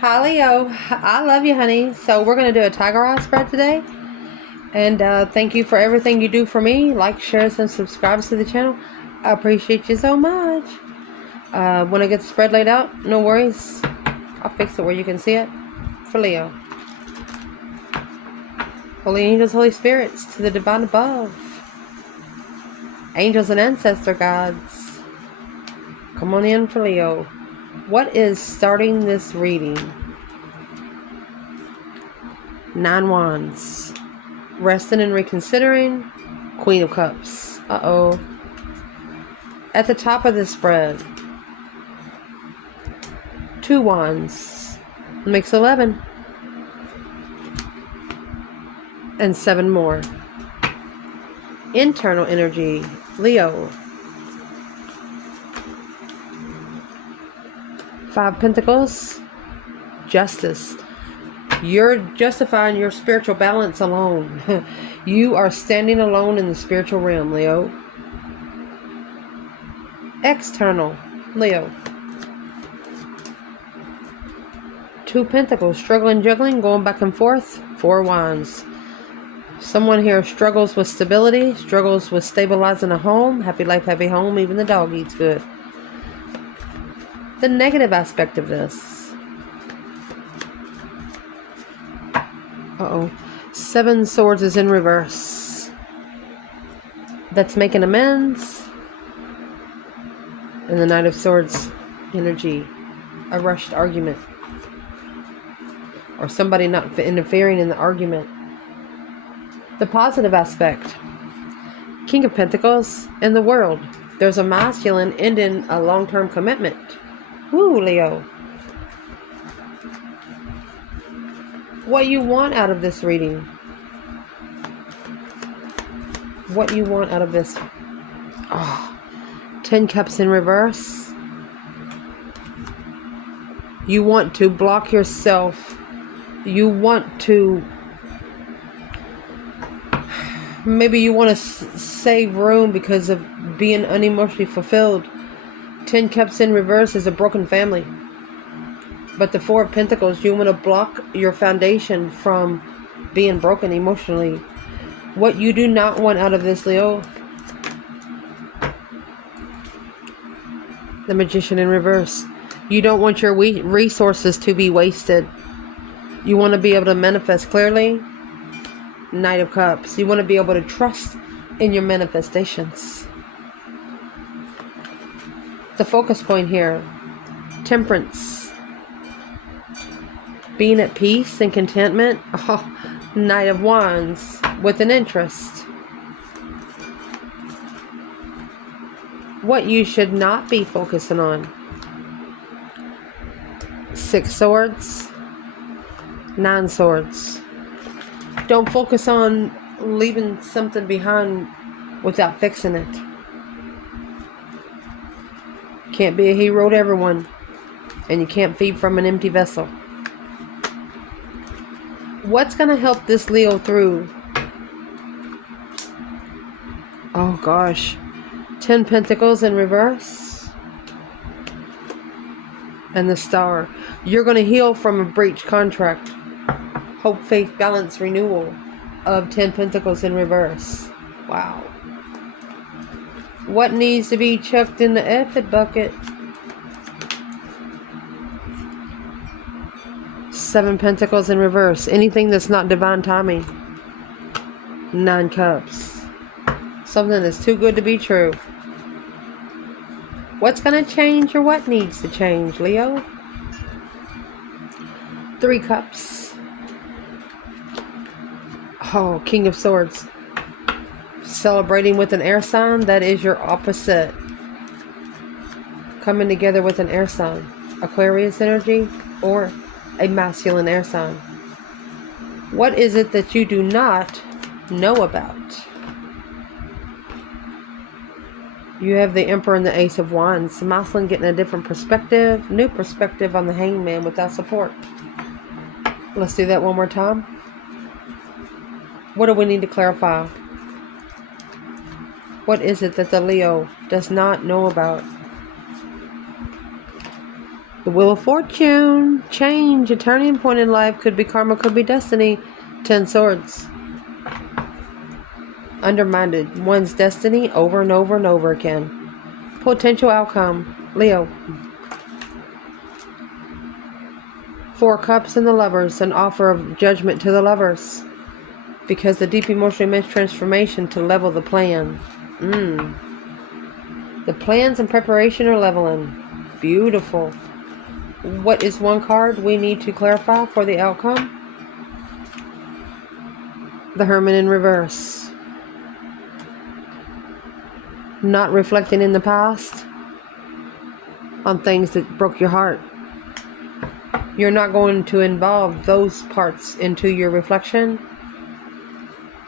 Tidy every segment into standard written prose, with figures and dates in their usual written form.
Hi Leo, I love you, honey. So we're going to do a tiger eye spread today. And thank you for everything you do for me. Like, shares, and subscribes to the channel. I appreciate you so much. When I get the spread laid out, no worries. I'll fix it where you can see it. For Leo. Holy angels, Holy spirits, to the divine above. Angels and ancestor gods. Come on in for Leo. What is starting this reading? 9 Wands. Resting and reconsidering. Queen of Cups. Uh-oh. At the top of the spread. 2 Wands. Makes 11. And 7 more. Internal energy. Leo. 5 Pentacles. Justice. You're justifying your spiritual balance alone. You are standing alone in the spiritual realm, Leo. External, Leo. 2 Pentacles, struggling, juggling, going back and forth. 4 Wands. Someone here struggles with stability, struggles with stabilizing a home. Happy life, happy home. Even the dog eats good. The negative aspect of this. Uh-oh. 7 Swords is in reverse. That's making amends. And the Knight of Swords energy. A rushed argument. Or somebody not interfering in the argument. The positive aspect. King of Pentacles in the world. There's a masculine ending a long-term commitment. Woo, Leo. What you want out of this reading. What you want out of this. Oh, 10 Cups in reverse. You want to block yourself. You want to. Maybe you want to save room because of being unemotionally fulfilled. 10 Cups in reverse is a broken family. But the 4 of Pentacles, you want to block your foundation from being broken emotionally. What you do not want out of this, Leo. The Magician in reverse. You don't want your resources to be wasted. You want to be able to manifest clearly. Knight of Cups. You want to be able to trust in your manifestations. The focus point here. Temperance. Being at peace and contentment. Oh, Knight of Wands with an interest. What you should not be focusing on. 6 Swords. 9 Swords. Don't focus on leaving something behind without fixing it. Can't be a hero to everyone. And you can't feed from an empty vessel. What's going to help this Leo through? Oh gosh. 10 Pentacles in reverse. And the Star. You're going to heal from a breach contract. Hope, faith, balance, renewal of 10 Pentacles in reverse. Wow. What needs to be chucked in the effort bucket? 7 Pentacles in reverse. Anything that's not divine timing. 9 Cups. Something that's too good to be true. What's going to change or what needs to change, Leo? 3 Cups. Oh, King of Swords. Celebrating with an air sign. That is your opposite. Coming together with an air sign. Aquarius energy or a masculine air sign. What is it that you do not know about? You have the Emperor and the Ace of Wands. Masculine getting a different perspective. New perspective on the Hangman without support. Let's do that one more time. What do we need to clarify? What is it that the Leo does not know about? The Wheel of Fortune. Change. A turning point in life. Could be karma, could be destiny. 10 Swords. Undermined one's destiny over and over and over again. Potential outcome. Leo. 4 Cups and the Lovers. An offer of judgment to the lovers. Because the deep emotional immense transformation to level the plan. The plans and preparation are leveling. Beautiful. What is one card we need to clarify for the outcome? The Hermit in reverse. Not reflecting in the past on things that broke your heart. You're not going to involve those parts into your reflection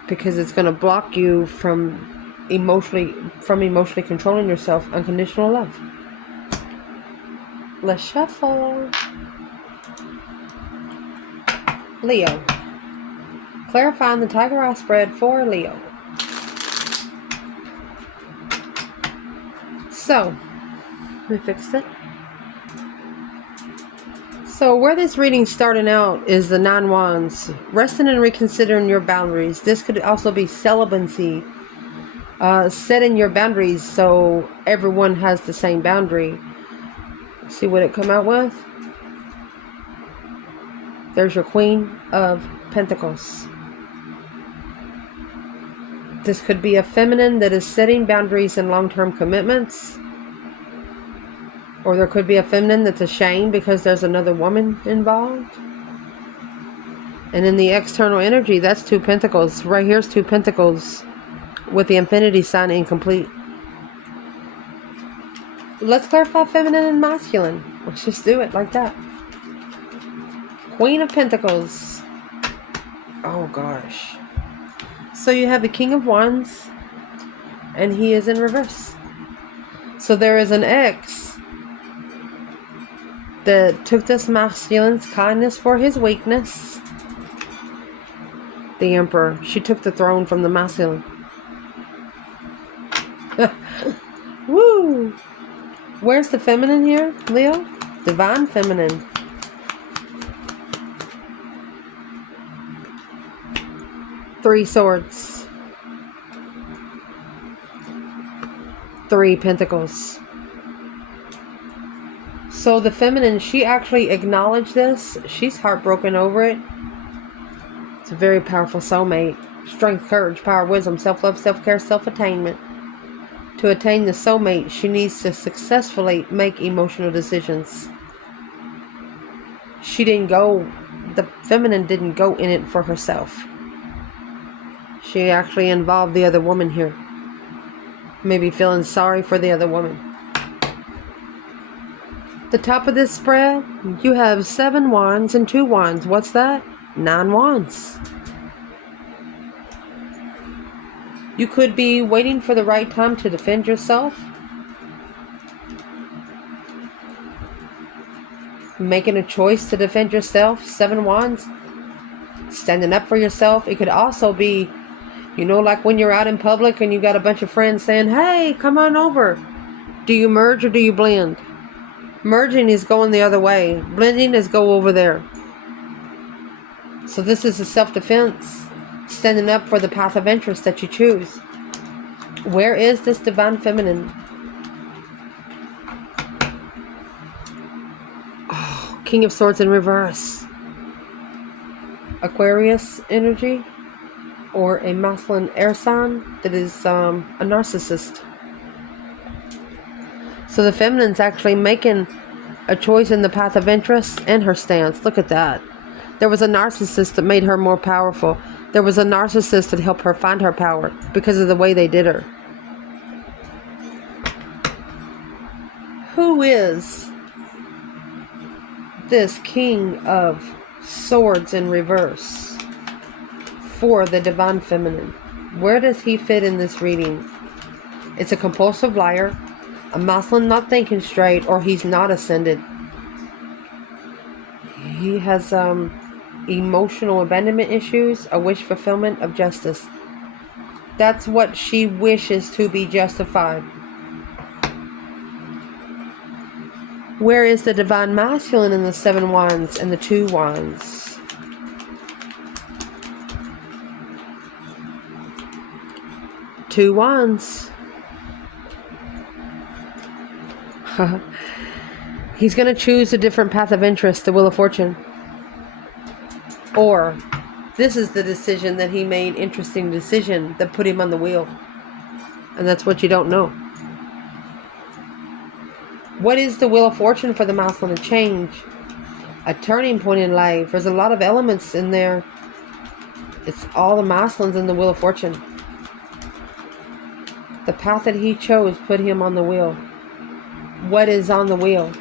because it's going to block you from emotionally controlling yourself. Unconditional love. Let's shuffle. Leo. Clarifying the Tiger Eye spread for Leo. So, let me fix it. So where this reading's starting out is the 9 Wands. Resting and reconsidering your boundaries. This could also be celibacy. Setting your boundaries so everyone has the same boundary. See what it come out with? There's your Queen of Pentacles. This could be a feminine that is setting boundaries and long-term commitments. Or there could be a feminine that's ashamed because there's another woman involved. And in the external energy, that's 2 Pentacles. Right here's 2 Pentacles with the infinity sign incomplete. Let's clarify feminine and masculine. Let's just do it like that. Queen of Pentacles. Oh gosh. So you have the King of Wands. And he is in reverse. So there is an ex that took this masculine's kindness for his weakness. The Emperor. She took the throne from the masculine. Woo! Where's the feminine here, Leo? Divine feminine. Three Swords. 3 Pentacles. So the feminine, she actually acknowledged this. She's heartbroken over it. It's a very powerful soulmate. Strength, courage, power, wisdom, self-love, self-care, self-attainment. To attain the soulmate, she needs to successfully make emotional decisions. The feminine didn't go in it for herself. She actually involved the other woman here. Maybe feeling sorry for the other woman. The top of this spread, you have 7 Wands and 2 Wands. What's that? 9 Wands. You could be waiting for the right time to defend yourself. Making a choice to defend yourself. 7 Wands. Standing up for yourself. It could also be, like when you're out in public and you got a bunch of friends saying, hey, come on over. Do you merge or do you blend? Merging is going the other way. Blending is go over there. So this is a self-defense. Standing up for the path of interest that you choose. Where is this divine feminine? Oh, King of Swords in reverse. Aquarius energy. Or a masculine air sign that is a narcissist. So the feminine's actually making a choice in the path of interest and her stance. Look at that. There was a narcissist that made her more powerful. There was a narcissist that helped her find her power because of the way they did her. Who is this King of Swords in reverse for the divine feminine? Where does he fit in this reading? It's a compulsive liar, a masculine not thinking straight, or he's not ascended. He has emotional abandonment issues, a wish fulfillment of justice. That's what she wishes to be justified. Where is the divine masculine in the 7 wands and the 2 wands? Two wands. He's going to choose a different path of interest, the Wheel of Fortune. Or this is the decision that he made, interesting decision that put him on the wheel. And that's what you don't know. What is the Wheel of Fortune for the masculine? A change. A turning point in life. There's a lot of elements in there. It's all the masculines in the Wheel of Fortune. The path that he chose put him on the wheel. What is on the wheel?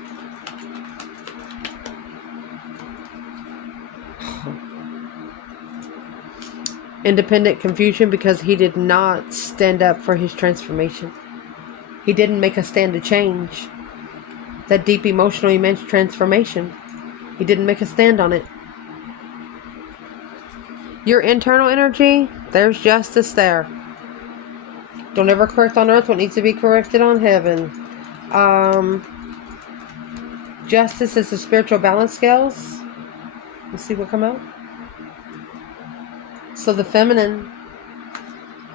Independent confusion, because he did not stand up for his transformation. He didn't make a stand to change. That deep emotional immense transformation. He didn't make a stand on it. Your internal energy, there's justice there. Don't ever correct on earth what needs to be corrected on heaven. Justice is the spiritual balance scales. Let's see what come out. So the feminine,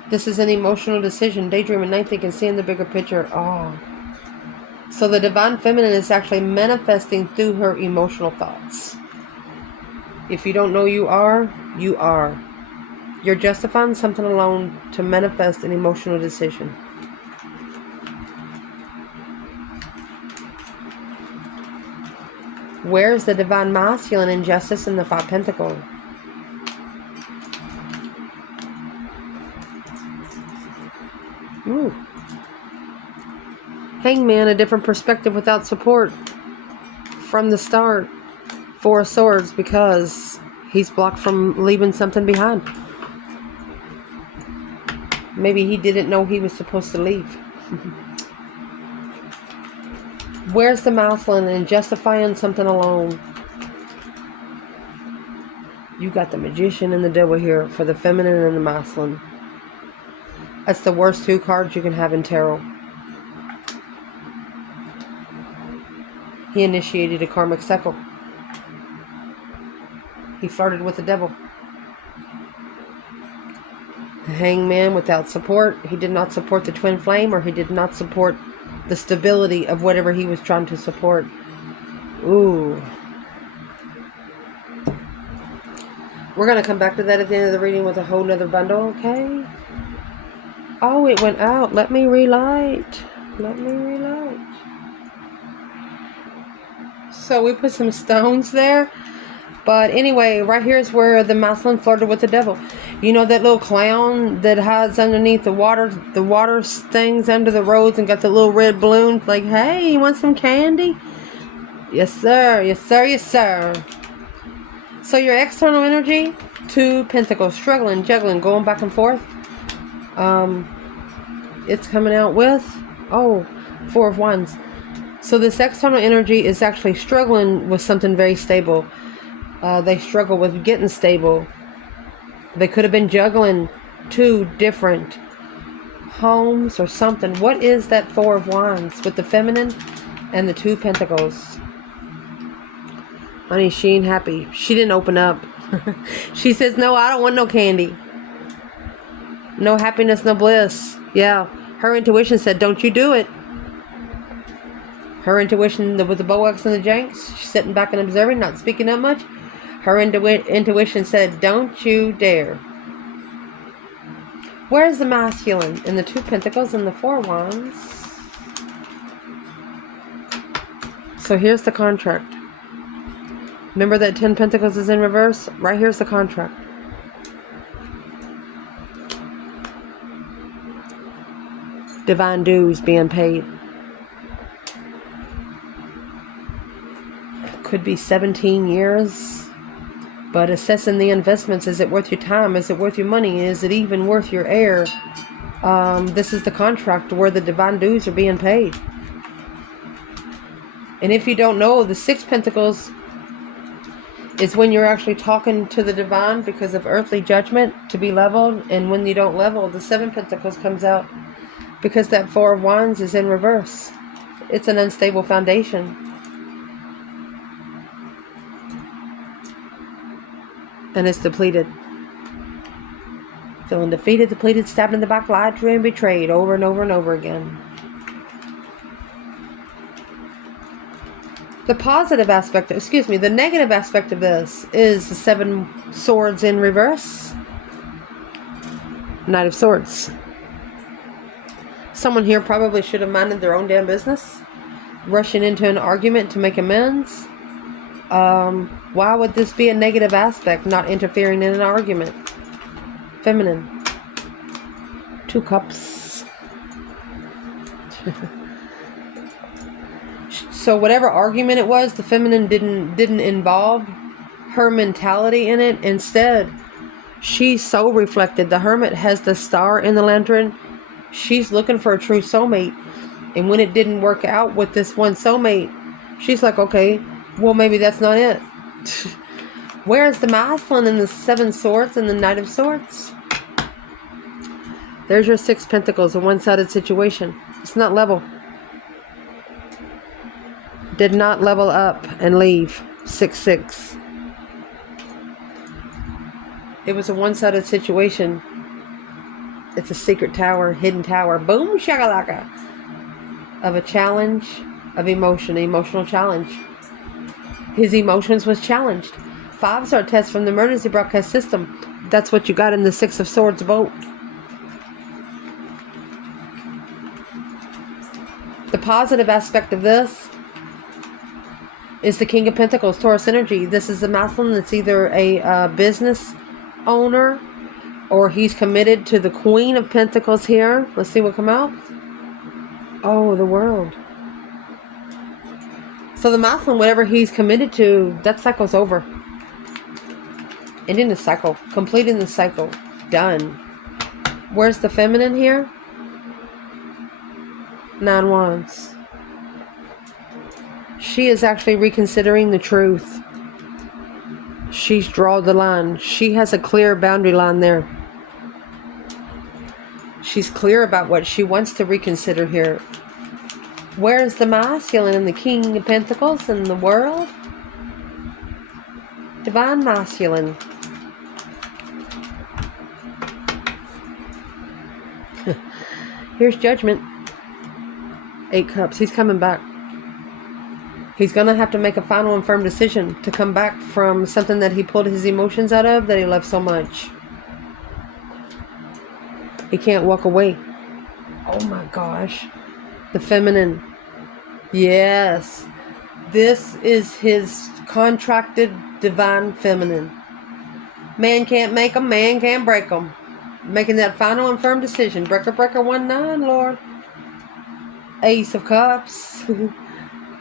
this is an emotional decision, daydreaming, night thinking, seeing the bigger picture. Oh. So the divine feminine is actually manifesting through her emotional thoughts. If you don't know you are, you are. You're justifying something alone to manifest an emotional decision. Where's the divine masculine in justice in the 5 Pentacles? Ooh. Hangman, a different perspective without support from the start. 4 of Swords, because he's blocked from leaving something behind. Maybe he didn't know he was supposed to leave. Where's the masculine in justifying something alone? You got the Magician and the Devil here for the feminine and the masculine. That's the worst 2 cards you can have in tarot. He initiated a karmic cycle. He flirted with the devil. The Hangman without support. He did not support the twin flame, or he did not support the stability of whatever he was trying to support. Ooh. We're going to come back to that at the end of the reading with a whole nother bundle, okay? Oh, it went out. Let me relight. Let me relight. So we put some stones there. But anyway, right here is where the masculine flirted with the devil. You know that little clown that has underneath the water things under the roads and got the little red balloons? Like, hey, you want some candy? Yes, sir. Yes, sir. Yes, sir. So your external energy, 2 Pentacles, struggling, juggling, going back and forth. It's coming out with, 4 of Wands. So this external energy is actually struggling with something very stable. They struggle with getting stable. They could have been juggling 2 different homes or something. What is that 4 of Wands with the feminine and the 2 Pentacles? Honey, she ain't happy. She didn't open up. She says, no, I don't want no candy. No happiness, no bliss. Yeah, her intuition said, don't you do it. Her intuition with the Boax and the Janks, she's sitting back and observing, not speaking up much. Her intuition said, don't you dare. Where's the masculine? In the 2 Pentacles and the 4 Wands. So here's the contract. Remember that 10 Pentacles is in reverse? Right here's the contract. Divine dues being paid. Could be 17 years. But assessing the investments, is it worth your time? Is it worth your money? Is it even worth your air? This is the contract where the divine dues are being paid. And if you don't know, the 6 Pentacles is when you're actually talking to the divine because of earthly judgment to be leveled. And when you don't level, the 7 Pentacles comes out because that 4 of Wands is in reverse. It's an unstable foundation. And it's depleted. Feeling defeated, depleted, stabbed in the back, lied to, and betrayed over and over and over again. The positive aspect, the negative aspect of this is the 7 swords in reverse. Knight of Swords. Someone here probably should have minded their own damn business. Rushing into an argument to make amends. Why would this be a negative aspect, not interfering in an argument? Feminine. 2 cups. So whatever argument it was, the feminine didn't involve her mentality in it. Instead, she so reflected. The hermit has the star in the lantern. She's looking for a true soulmate. And when it didn't work out with this one soulmate, she's like, okay, well, maybe that's not it. Where's the masculine in the 7 swords and the Knight of Swords? There's your 6 pentacles, a one-sided situation. It's not level. Did not level up and leave. 6-6. It was a one-sided situation. It's a secret tower, hidden tower. Boom, shakalaka. Of a challenge, of emotion, emotional challenge. His emotions was challenged. 5-star test from the emergency broadcast system. That's what you got in the 6 of Swords boat. The positive aspect of this is the King of Pentacles, Taurus energy. This is the masculine that's either a business owner or he's committed to the Queen of Pentacles here. Let's see what come out. Oh, the World. So the masculine, whatever he's committed to, that cycle's over. Ending the cycle. Completing the cycle. Done. Where's the feminine here? 9 Wands. She is actually reconsidering the truth. She's drawn the line. She has a clear boundary line there. She's clear about what she wants to reconsider here. Where's the masculine and the King of Pentacles in the World? Divine masculine. Here's Judgment. 8 Cups. He's coming back. He's going to have to make a final and firm decision to come back from something that he pulled his emotions out of, that he loved so much. He can't walk away. Oh my gosh. The feminine. Yes. This is his contracted divine feminine. Man can't make them, man can't break them. Making that final and firm decision. Breaker, breaker, 1-9, Lord. Ace of Cups.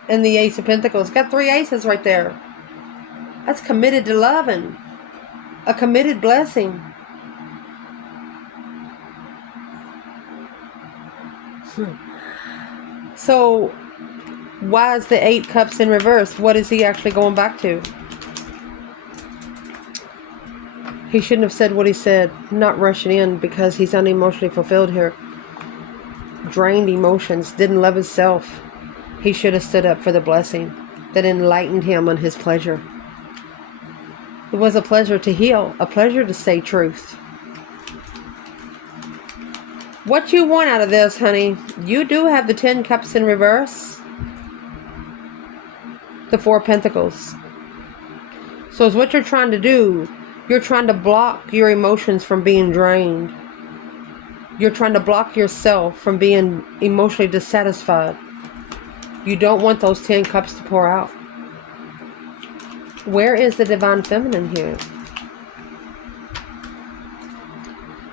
And the Ace of Pentacles. Got 3 aces right there. That's committed to loving. A committed blessing. So, why is the 8 Cups in reverse? What is he actually going back to? He shouldn't have said what he said. Not rushing in because he's unemotionally fulfilled here. Drained emotions. Didn't love himself. He should have stood up for the blessing that enlightened him on his pleasure. It was a pleasure to heal. A pleasure to say truth. What you want out of this, honey? You do have the 10 Cups in reverse. The 4 Pentacles. So it's what you're trying to do. You're trying to block your emotions from being drained. You're trying to block yourself from being emotionally dissatisfied. You don't want those 10 Cups to pour out. Where is the divine feminine here?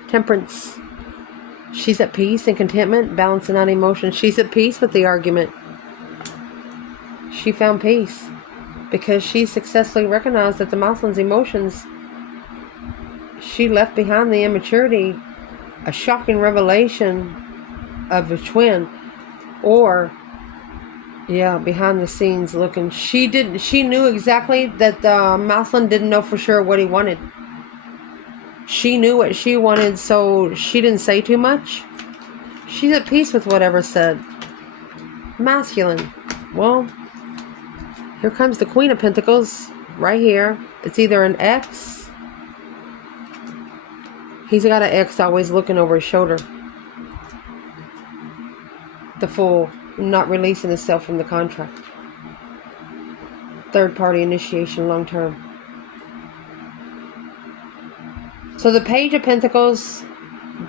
Temperance. She's at peace and contentment, balancing out emotions. She's at peace with the argument. She found peace because she successfully recognized that the masculine's emotions, she left behind the immaturity, a shocking revelation of a twin, or behind the scenes looking. She knew exactly that the masculine didn't know for sure what he wanted. She knew what she wanted, so she didn't say too much. She's at peace with whatever said. Masculine. Well, here comes the Queen of Pentacles right here. It's either an ex He's got an ex always looking over his shoulder. The Fool, not releasing himself from the contract. Third party initiation long term. So the Page of Pentacles,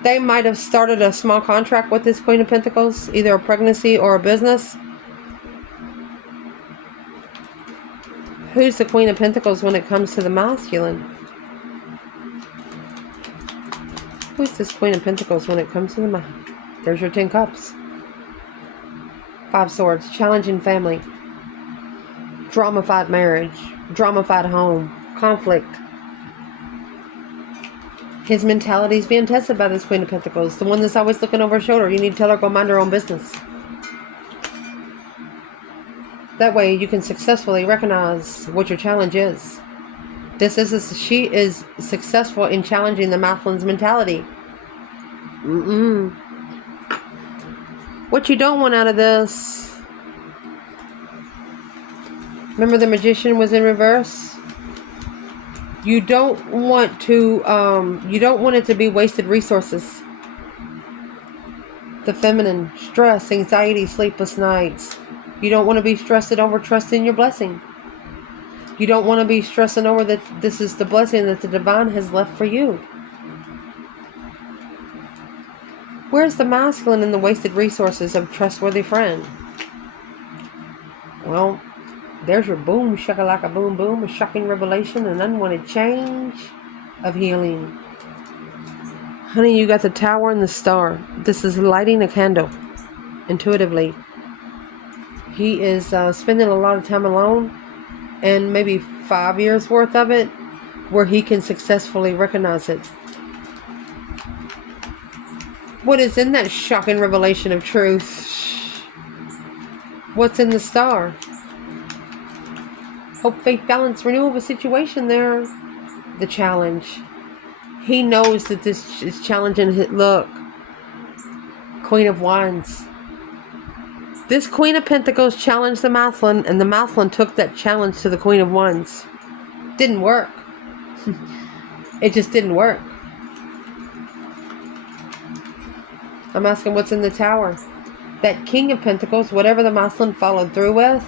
they might have started a small contract with this Queen of Pentacles, either a pregnancy or a business. Who's the Queen of Pentacles when it comes to the masculine? Who's this Queen of Pentacles when it comes to the masculine? There's your 10 Cups. 5 Swords, challenging family. Drama-fied marriage. Drama-fied home. Conflict. His mentality is being tested by this Queen of Pentacles. The one that's always looking over her shoulder. You need to tell her to go mind her own business. That way you can successfully recognize what your challenge is. She is successful in challenging the masculine's mentality. What you don't want out of this. Remember the Magician was in reverse? You don't want it to be wasted resources. The Feminine, stress, anxiety, sleepless nights. You don't want to be stressing over trusting your blessing. You don't want to be stressing over that this is the blessing that the divine has left for you. Where's the masculine in the wasted resources of trustworthy friend? Well, there's your boom, shakalaka boom boom, a shocking revelation, an unwanted change of healing. Honey, you got the Tower and the Star. This is lighting a candle intuitively. He is spending a lot of time alone, and maybe 5 years worth of it, where he can successfully recognize it. What is in that shocking revelation of truth? What's in the Star? Hope, faith, balance, renewal of a situation there. The challenge. He knows that this is challenging. Look. Queen of Wands. This Queen of Pentacles challenged the masculine, and the masculine took that challenge to the Queen of Wands. Didn't work. It just didn't work. I'm asking what's in the Tower. That King of Pentacles, whatever the masculine followed through with,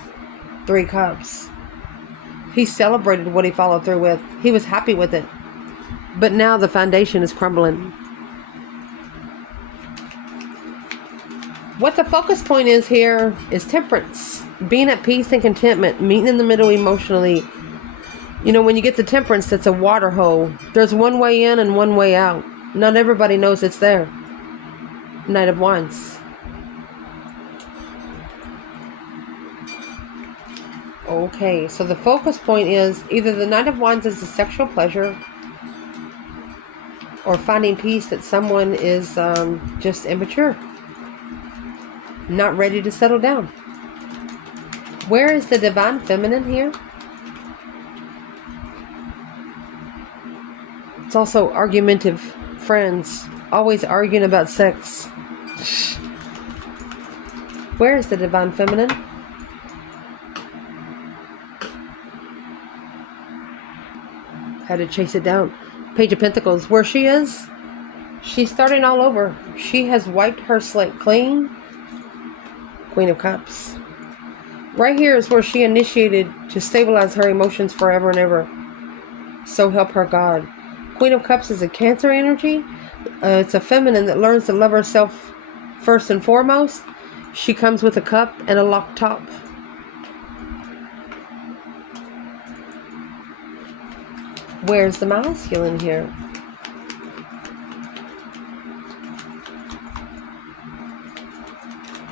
3 Cups. He celebrated what he followed through with. He was happy with it. But now the foundation is crumbling. What the focus point is here is temperance. Being at peace and contentment. Meeting in the middle emotionally. You know, when you get the temperance, that's a water hole. There's one way in and one way out. Not everybody knows it's there. Knight of Wands. Okay, so the focus point is either the Knight of Wands is the sexual pleasure, or finding peace that someone is just immature. Not ready to settle down. Where is the Divine Feminine here? It's also argumentative friends. Always arguing about sex. Where is the Divine Feminine? Had to chase it down. Page of Pentacles. Where she is, she's starting all over. She has wiped her slate clean. Queen of Cups. Right here is where she initiated to stabilize her emotions forever and ever. So help her God. Queen of Cups is a Cancer energy. It's a feminine that learns to love herself first and foremost. She comes with a cup and a locked top. Where's the masculine here?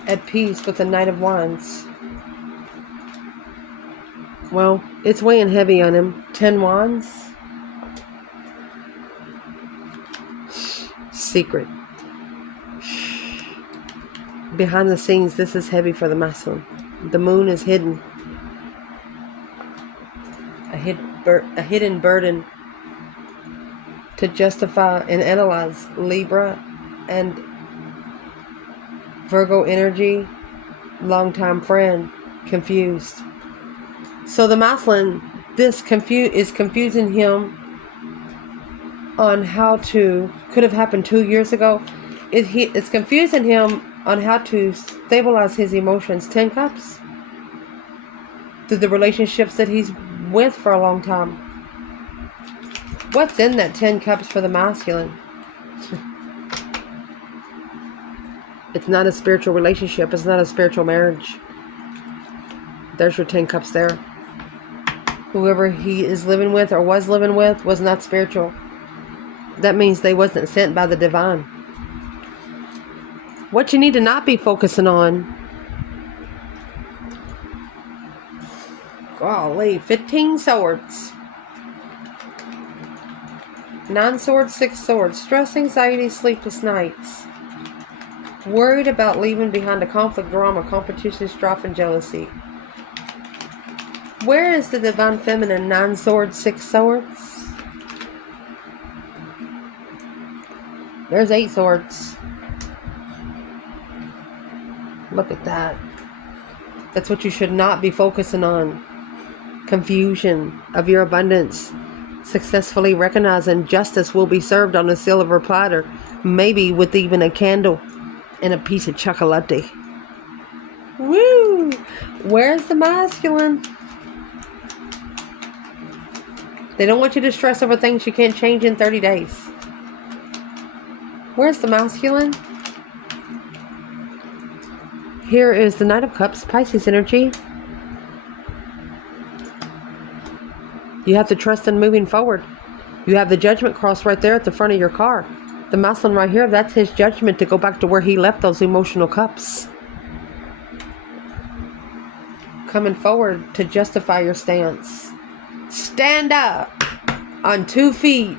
At peace with the Knight of Wands. Well, it's weighing heavy on him. 10 Wands. Secret. Behind the scenes, this is heavy for the masculine. The moon is hidden. A hidden burden to justify and analyze Libra and Virgo energy, longtime friend, confused. So the masculine, this is confusing him on how to, could have happened 2 years ago. It's confusing him on how to stabilize his emotions. 10 Cups. Through the relationships that he's with for a long time. What's in that 10 Cups for the masculine? It's not a spiritual relationship. It's not a spiritual marriage. There's your 10 Cups there. Whoever he is living with or was living with was not spiritual. That means they wasn't sent by the divine. What you need to not be focusing on. Golly, 15 swords. 9 swords, 6 swords. Stress, anxiety, sleepless nights. Worried about leaving behind a conflict, drama, competition, strife, and jealousy. Where is the divine feminine? 9 swords, 6 swords. There's 8 swords. Look at that. That's what you should not be focusing on. Confusion of your abundance. Successfully recognizing justice will be served on a silver platter. Maybe with even a candle and a piece of chocolate. Woo! Where's the masculine? They don't want you to stress over things you can't change in 30 days. Where's the masculine? Here is the Knight of Cups, Pisces energy. You have to trust in moving forward. You have the Judgment cross right there at the front of your car. The masculine right here, that's his judgment to go back to where he left those emotional cups. Coming forward to justify your stance. Stand up on 2 feet.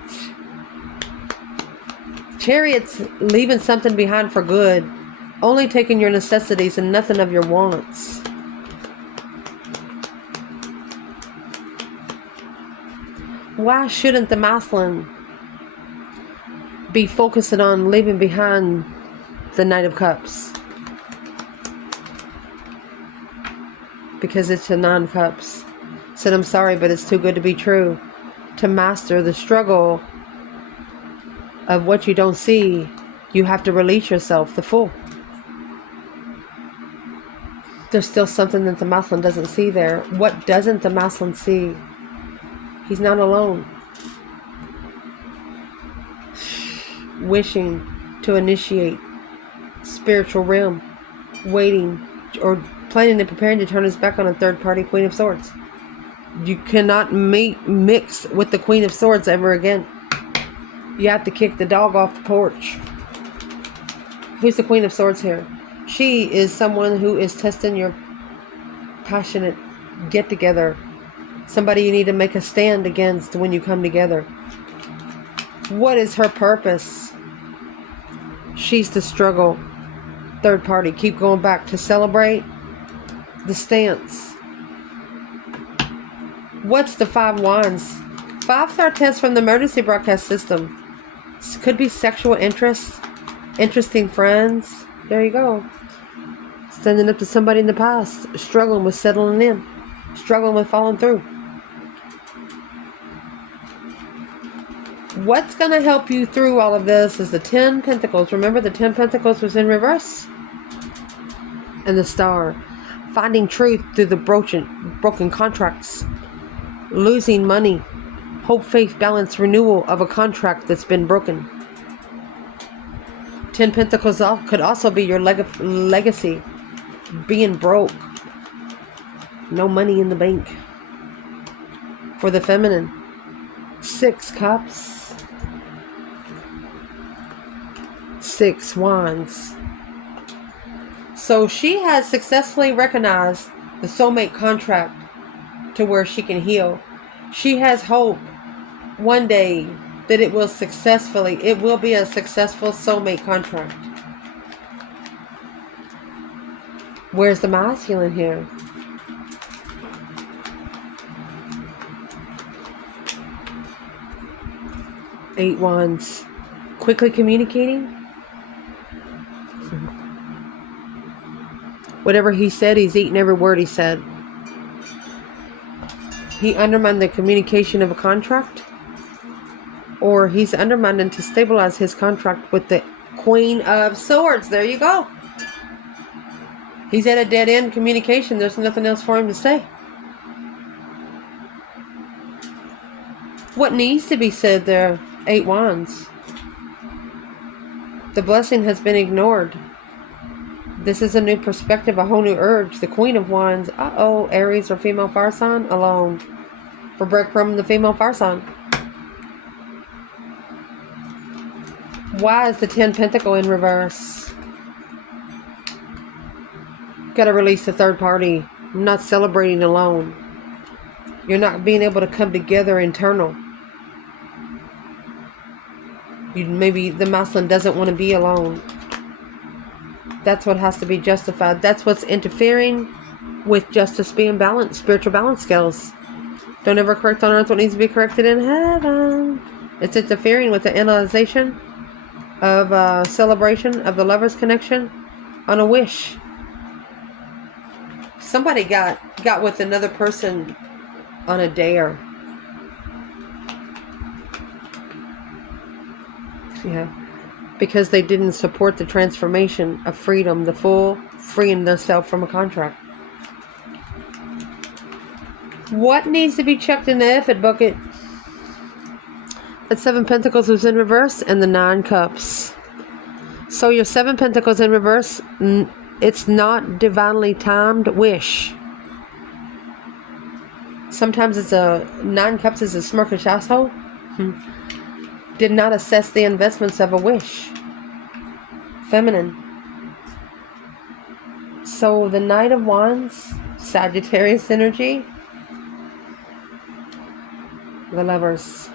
Chariot's leaving something behind for good. Only taking your necessities and nothing of your wants. Why shouldn't the masculine be focusing on leaving behind the Knight of Cups? Because it's a 9 Cups. Said, I'm sorry, but it's too good to be true. To master the struggle of what you don't see, you have to release yourself, the Fool. There's still something that the masculine doesn't see there. What doesn't the masculine see? He's not alone. Wishing to initiate spiritual realm. Waiting or planning and preparing to turn his back on a third party Queen of Swords. You cannot mix with the Queen of Swords ever again. You have to kick the dog off the porch. Who's the Queen of Swords here? She is someone who is testing your passionate get-together. Somebody you need to make a stand against when you come together. What is her purpose? She's the struggle. Third party. Keep going back to celebrate the stance. What's the 5 Wands? 5-star test from the emergency broadcast system. This could be sexual interest. Interesting friends. There you go. Standing up to somebody in the past. Struggling with settling in. Struggling with following through. What's going to help you through all of this is the 10 Pentacles. Remember, the 10 Pentacles was in reverse? And the Star. Finding truth through the broken contracts. Losing money. Hope, faith, balance, renewal of a contract that's been broken. 10 Pentacles could also be your legacy. Being broke. No money in the bank. For the feminine. 6 Cups. 6 Wands. So she has successfully recognized the soulmate contract to where she can heal. She has hope one day that it will be a successful soulmate contract. Where's the masculine here? Eight Wands. Quickly communicating. Whatever he said, he's eating every word he said. He undermined the communication of a contract. or he's undermining to stabilize his contract with the Queen of Swords. There you go. He's at a dead end communication. There's nothing else for him to say. What needs to be said there? 8 Wands. The blessing has been ignored. This is a new perspective, a whole new urge. The Queen of Wands. Uh-oh, Aries or female fire sign, alone. For breadcrumb, the female fire sign. Why is the 10 Pentacle in reverse? Got to release the third party. I'm not celebrating alone. You're not being able to come together internal. Maybe the masculine doesn't want to be alone. That's what has to be justified. That's what's interfering with justice being balanced, spiritual balance scales. Don't ever correct on earth what needs to be corrected in heaven. It's interfering with the analyzation of celebration of the lover's connection on a wish. Somebody got with another person on a dare. Yeah. Because they didn't support the transformation of freedom, the full freeing themselves from a contract. What needs to be checked in the effort bucket? The 7 Pentacles was in reverse and the 9 Cups. So your 7 Pentacles in reverse, it's not divinely timed wish. Sometimes it's a 9 Cups is a smirkish asshole. Did not assess the investments of a wish. Feminine. So the Knight of Wands, Sagittarius energy. The Lovers.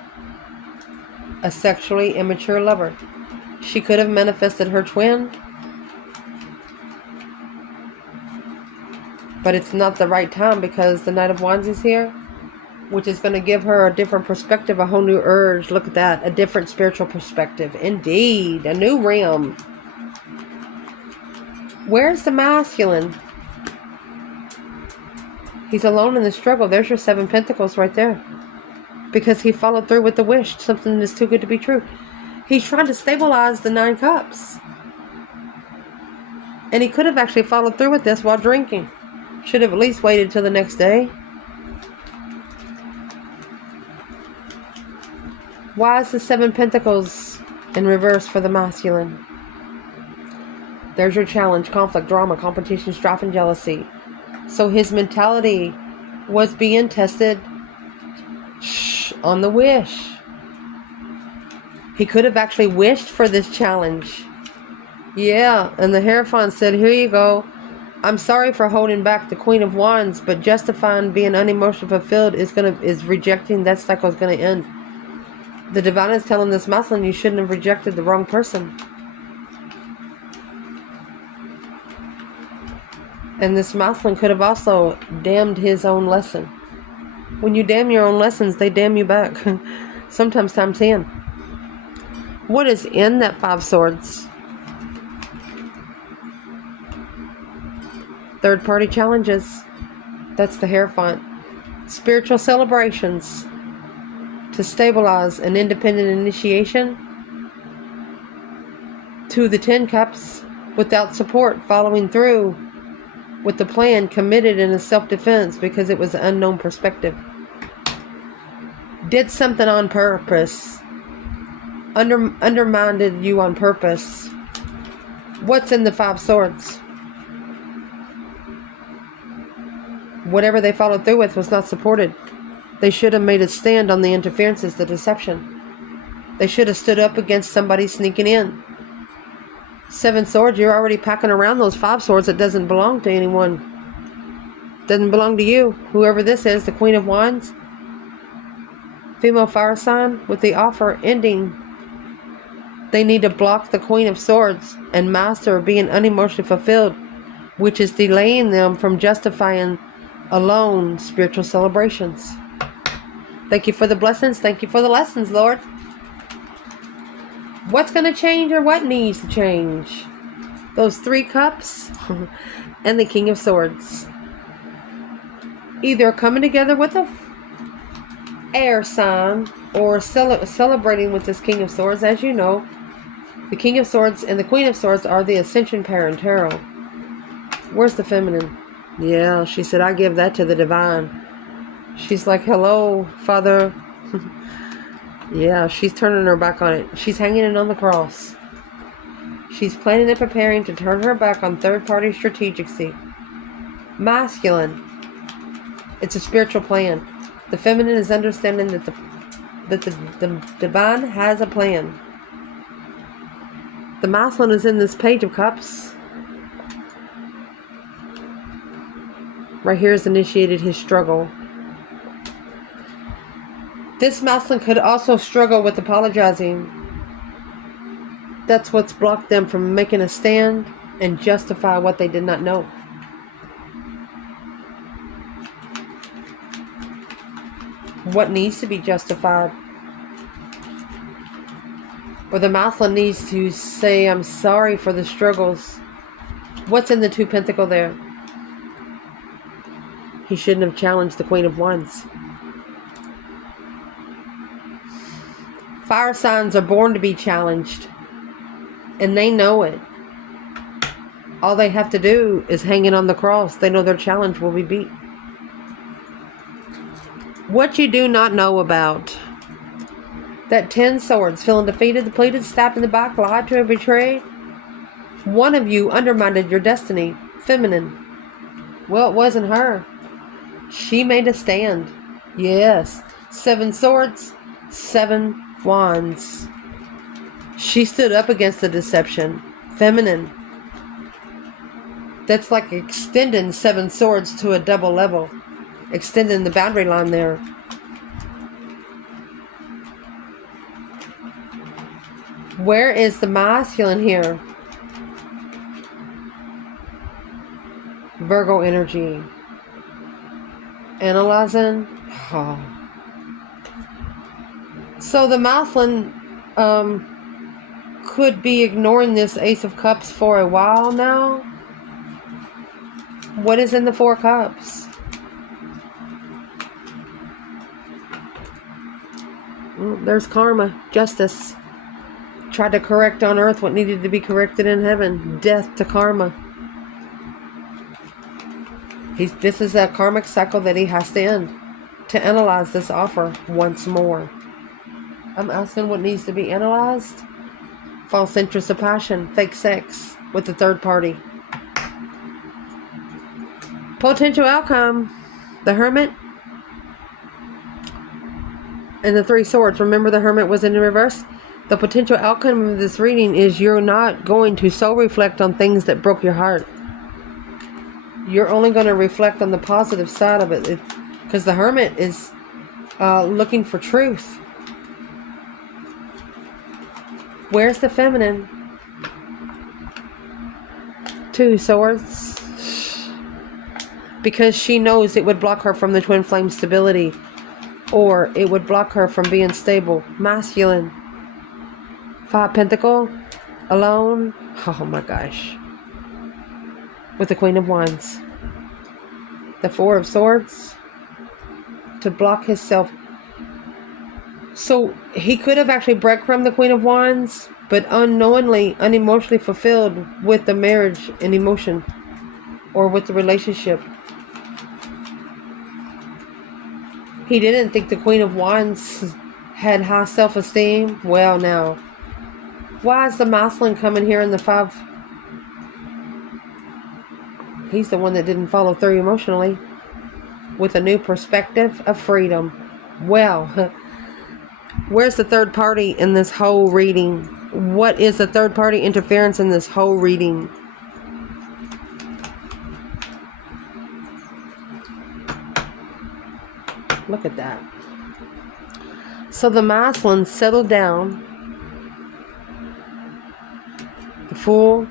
A sexually immature lover. She could have manifested her twin. But it's not the right time because the Knight of Wands is here. Which is going to give her a different perspective, a whole new urge. Look at that. A different spiritual perspective. Indeed. A new realm. Where's the masculine? He's alone in the struggle. There's your 7 Pentacles right there. Because he followed through with the wish. Something that's too good to be true. He's trying to stabilize the 9 Cups. And he could have actually followed through with this while drinking. Should have at least waited till the next day. Why is the 7 Pentacles in reverse for the masculine? There's your challenge, conflict, drama, competition, strife, and jealousy. So his mentality was being tested on the wish. He could have actually wished for this challenge. Yeah, and the Hierophant said, here you go. I'm sorry for holding back the Queen of Wands, but justifying being unemotionally fulfilled is rejecting that cycle is going to end. The Divine is telling this masculine you shouldn't have rejected the wrong person. And this masculine could have also damned his own lesson. When you damn your own lessons, they damn you back. Sometimes times 10. What is in that 5 Swords? Third party challenges. That's the Hierophant. Spiritual celebrations. To stabilize an independent initiation. To the 10 Cups. Without support, following through with the plan, committed in a self-defense because it was an unknown perspective. Did something on purpose. Undermined you on purpose. What's in the 5 Swords? Whatever they followed through with was not supported. They should have made a stand on the interferences, the deception. They should have stood up against somebody sneaking in. 7 Swords, you're already packing around those 5 Swords that doesn't belong to anyone. Doesn't belong to you. Whoever this is, the Queen of Wands. Female fire sign with the offer ending. They need to block the Queen of Swords and master being unemotionally fulfilled, which is delaying them from justifying alone spiritual celebrations. Thank you for the blessings. Thank you for the lessons, Lord. What's going to change or what needs to change? Those 3 Cups and the King of Swords. Either coming together with a air sign, or celebrating with this King of Swords. As you know, the King of Swords and the Queen of Swords are the Ascension pair in tarot. Where's the feminine? Yeah, she said, I give that to the divine. She's like, hello, Father. Yeah, she's turning her back on it. She's hanging it on the cross. She's planning and preparing to turn her back on third-party strategy. Masculine. It's a spiritual plan. The feminine is understanding that the divine has a plan. The masculine is in this Page of Cups. Right here has initiated his struggle. This masculine could also struggle with apologizing. That's what's blocked them from making a stand and justify what they did not know. What needs to be justified? Or the masculine needs to say, I'm sorry for the struggles. What's in the Two Pentacles there? He shouldn't have challenged the Queen of Wands. Fire signs are born to be challenged. And they know it. All they have to do is hang it on the cross. They know their challenge will be beat. What you do not know about. That 10 swords, feeling defeated, depleted, stabbed in the back, lied to, and betrayed. One of you undermined your destiny. Feminine. Well, it wasn't her. She made a stand. Yes. 7 swords, 7 wands. She stood up against the deception. Feminine. That's like extending 7 swords to a double level. Extending the boundary line there. Where is the masculine here? Virgo energy. Analyzing. Oh. So the masculine could be ignoring this Ace of Cups for a while now. What is in the 4 cups? There's karma, justice. Tried to correct on earth what needed to be corrected in heaven. Death to karma. This is a karmic cycle that he has to end. To analyze this offer once more. I'm asking what needs to be analyzed. False interest of passion. Fake sex with the third party. Potential outcome. The Hermit. And the 3 swords. Remember the Hermit was in reverse? The potential outcome of this reading is you're not going to so reflect on things that broke your heart. You're only going to reflect on the positive side of it. Because the Hermit is looking for truth. Where's the feminine? 2 swords. Because she knows it would block her from the twin flame stability. Or it would block her from being stable. Masculine. 5 Pentacle. Alone. Oh my gosh. With the Queen of Wands. The 4 of Swords. To block himself. So he could have actually breadcrumbed the Queen of Wands. But unknowingly, unemotionally fulfilled with the marriage and emotion. Or with the relationship. He didn't think the Queen of Wands had high self-esteem. Well, now. Why is the masculine coming here in the 5? He's the one that didn't follow through emotionally. With a new perspective of freedom. Well, where's the third party in this whole reading? What is the third party interference in this whole reading? Look at that. So the masculine settled down. The Fool.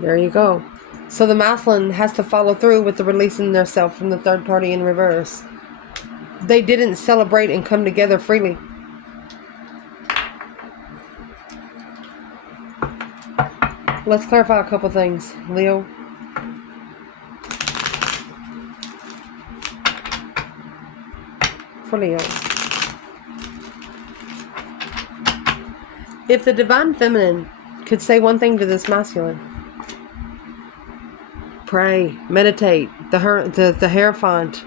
There you go. So the masculine has to follow through with the releasing themselves from the third party in reverse. They didn't celebrate and come together freely. Let's clarify a couple things, Leo. for Leo. If the divine feminine could say one thing to this masculine, pray, meditate, the Hierophant.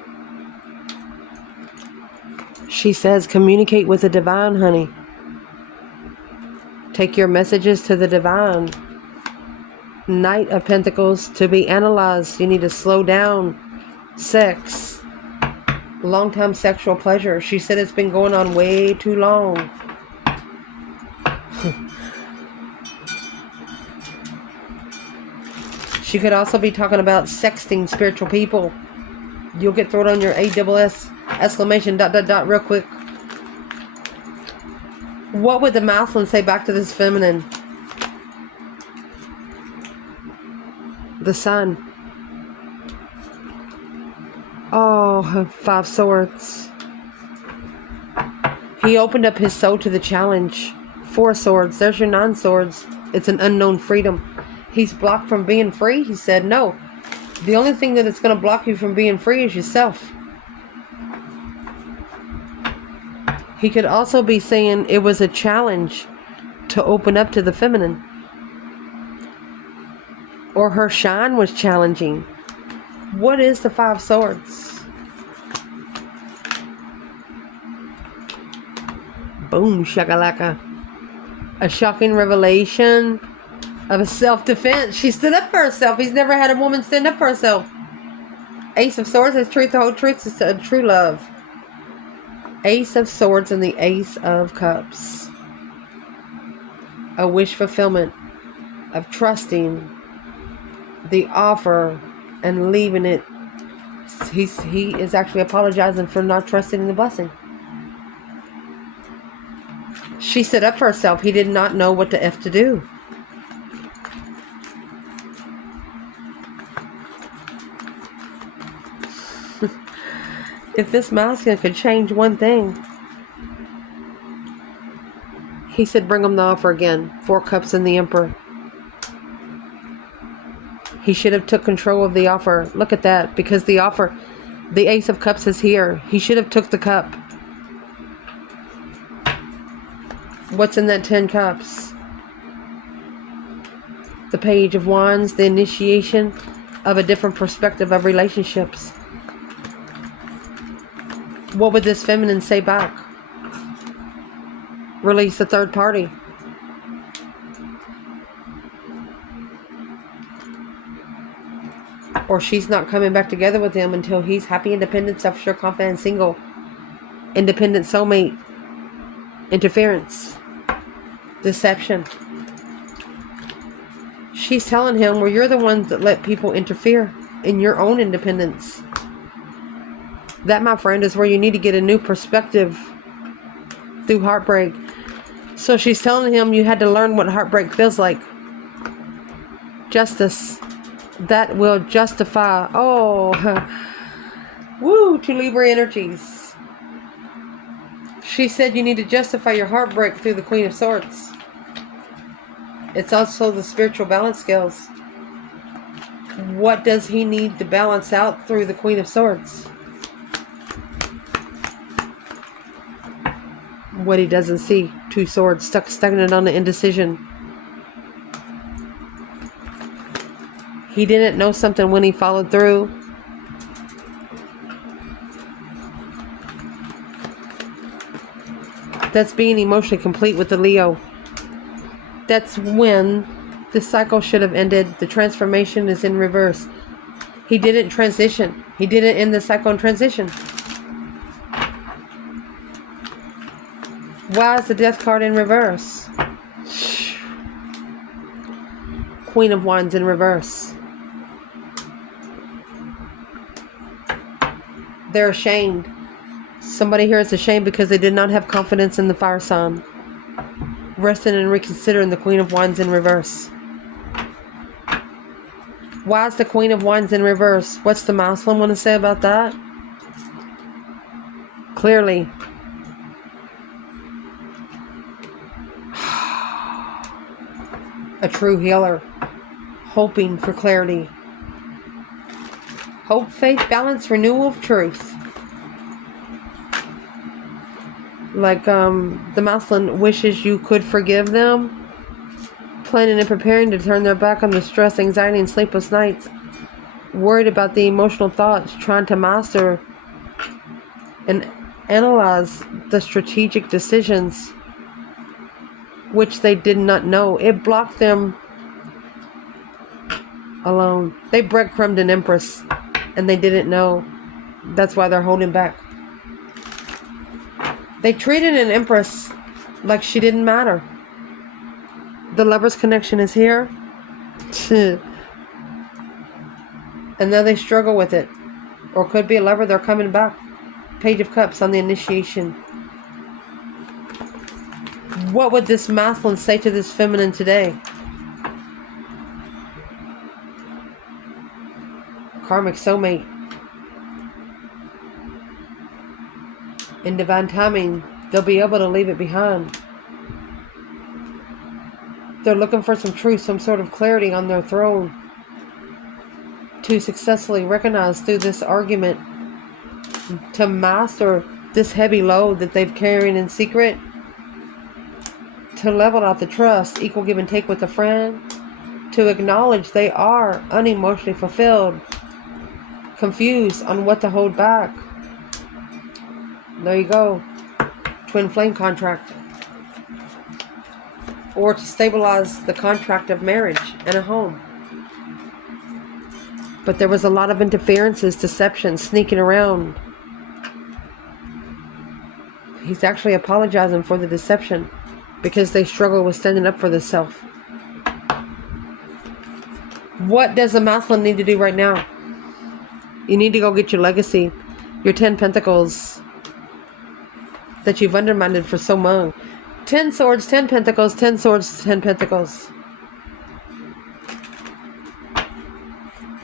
She says, communicate with the divine, honey. Take your messages to the divine. Knight of Pentacles, to be analyzed. You need to slow down. Sex. Long-time sexual pleasure. She said it's been going on way too long. She could also be talking about sexting spiritual people. You'll get thrown on your ASS exclamation ... real quick. What would the masculine say back to this feminine? The Sun. Oh, 5 Swords. He opened up his soul to the challenge. 4 Swords. There's your 9 Swords. It's an unknown freedom. He's blocked from being free. He said no. The only thing that is going to block you from being free is yourself. He could also be saying it was a challenge to open up to the feminine. Or her shine was challenging. What is the 5 Swords? Boom, shakalaka. A shocking revelation of a self-defense. She stood up for herself. He's never had a woman stand up for herself. Ace of Swords is truth. The whole truth is true love. Ace of Swords and the Ace of Cups. A wish fulfillment of trusting the offer and leaving it. He is actually apologizing for not trusting in the blessing. She stood up for herself. He did not know what the F to do. If this masculine could change one thing, he said bring him the offer again. 4 Cups and the Emperor. He should have took control of the offer. Look at that. Because the offer, the Ace of Cups is here. He should have took the cup. What's in that 10 Cups? The Page of Wands. The initiation of a different perspective of relationships. What would this feminine say back? Release the third party. Or she's not coming back together with him until he's happy, independent, self-sure, confident, single. Independent soulmate. Interference. Deception. She's telling him, well, you're the ones that let people interfere in your own independence. That, my friend, is where you need to get a new perspective through heartbreak. So she's telling him you had to learn what heartbreak feels like. Justice. That will justify. Oh, woo, 2 Libra energies. She said you need to justify your heartbreak through the Queen of Swords. It's also the spiritual balance scales. What does he need to balance out through the Queen of Swords? What he doesn't see. 2 Swords, stagnant on the indecision. He didn't know something when he followed through. That's being emotionally complete with the Leo. That's when the cycle should have ended. The transformation is in reverse. He didn't transition. He didn't end the cycle in transition. Why is the Death card in reverse? Queen of Wands in reverse. They're ashamed. Somebody here is ashamed because they did not have confidence in the fire sign. Resting and reconsidering the Queen of Wands in reverse. Why is the Queen of Wands in reverse? What's the masculine want to say about that? Clearly. A true healer. Hoping for clarity. Hope, faith, balance, renewal of truth. Like the masculine wishes you could forgive them, planning and preparing to turn their back on the stress, anxiety, and sleepless nights, worried about the emotional thoughts, trying to master and analyze the strategic decisions which they did not know. It blocked them alone. They breadcrumbed an empress and they didn't know. That's why they're holding back. They treated an empress like she didn't matter. The lover's connection is here. And now they struggle with it. Or could be a lover, they're coming back. Page of Cups on the initiation. What would this masculine say to this feminine today? Karmic soulmate. In divine timing, they'll be able to leave it behind. They're looking for some truth, some sort of clarity on their throne to successfully recognize through this argument, to master this heavy load that they've carried in secret, to level out the trust, equal give and take with a friend, to acknowledge they are unemotionally fulfilled, confused on what to hold back. There you go. Twin flame contract. Or to stabilize the contract of marriage and a home. But there was a lot of interferences, deception, sneaking around. He's actually apologizing for the deception because they struggle with standing up for the self. What does a masculine need to do right now? You need to go get your legacy, your 10 pentacles that you've undermined for so long. 10 swords, 10 pentacles, 10 swords, 10 pentacles.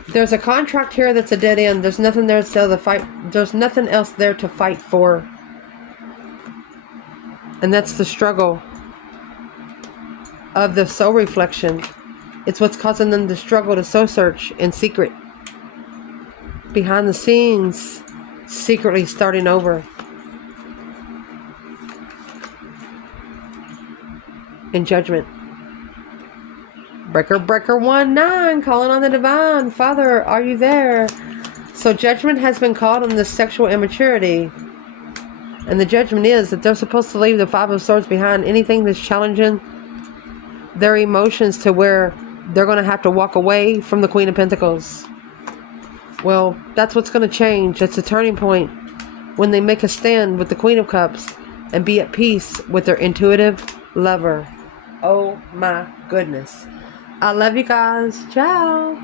There's a contract here that's a dead end. There's nothing there to fight. There's nothing else there to fight for. And that's the struggle of the soul reflection. It's what's causing them to struggle to soul search in secret. Behind the scenes, secretly starting over. In judgment. Breaker 19, calling on the divine. Father, are you there? So judgment has been called on this sexual immaturity. And the judgment is that they're supposed to leave the 5 of Swords behind. Anything that's challenging their emotions to where they're going to have to walk away from the Queen of Pentacles. Well, that's what's going to change. It's a turning point when they make a stand with the Queen of Cups and be at peace with their intuitive lover. Oh my goodness. I love you guys. Ciao.